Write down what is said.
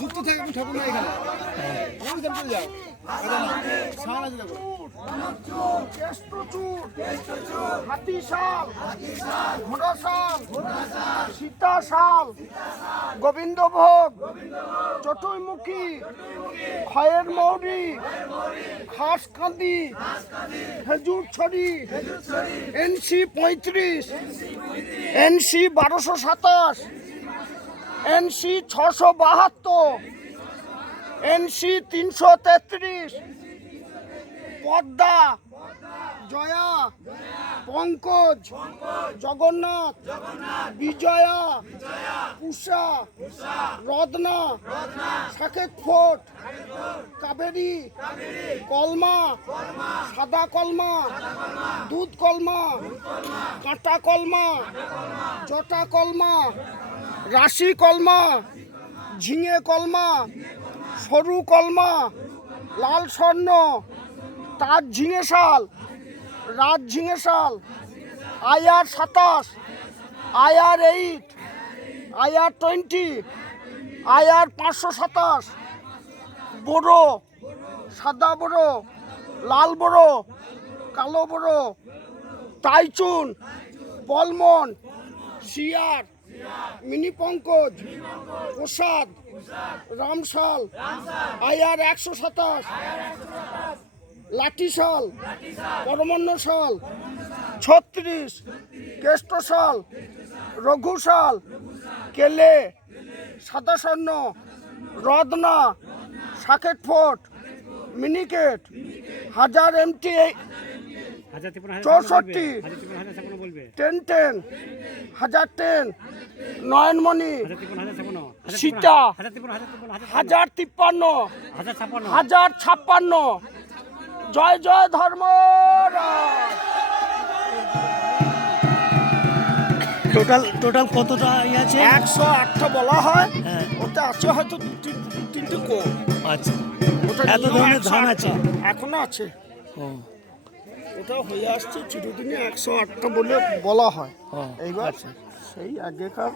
যুক্ত থাকে আমি ঠাকুর না এখানে Hatishal, Ghorashal, সীতাশাল, Gobindobhog, Chatuimukhi, Khoyer Mouri, Khaskandi, Khejurchhari, NC 35, NC 1227, NC 672, NC 333, Padma, Jaya, Pankaj, Jagannath, Bijaya, Usha, Ratna, Saket four, Kaveri, Kalma, সাদা কলমা, দুধ কলমা, কাঁটা কলমা, জটা কলমা, রাশি কলমা, ঝিঙে কলমা, সরু কলমা, লাল স্বর্ণ, তাজ ঝিঙে শাল, রাজ ঝিঙে শাল, IR 27, IR 8, IR 20, IR 527, বড়ো, সাদা বড়ো, লাল বড়ো, কালো বড়ো, টাইচুন, বলমন, শিয়ার, মিনি পঙ্কজ, প্রসাদ, রামশাল, IR 127, লাঠিশাল, পরমান্ন শাল, 36, কেষ্টশাল, রঘুশাল, কেলে, সাদা স্বর্ণ, রত্না, সাকেট ফোর্ট, মিনিকেট, 1000 MT 64, 1010, 1010, নয়নমণি, সীতা, 1053, 1056, জয় জয় ধর্ম। টোটাল কতটা আছে? 108টা বলা হয়, ওটা আছে হয়তো তিনটে কম। আচ্ছা, এত ধরনের ধান আছে এখনো আছে। ওটা হয়ে আসছে চিরদিনে 108টা বলে বলা হয়। এইবার সেই আগেকার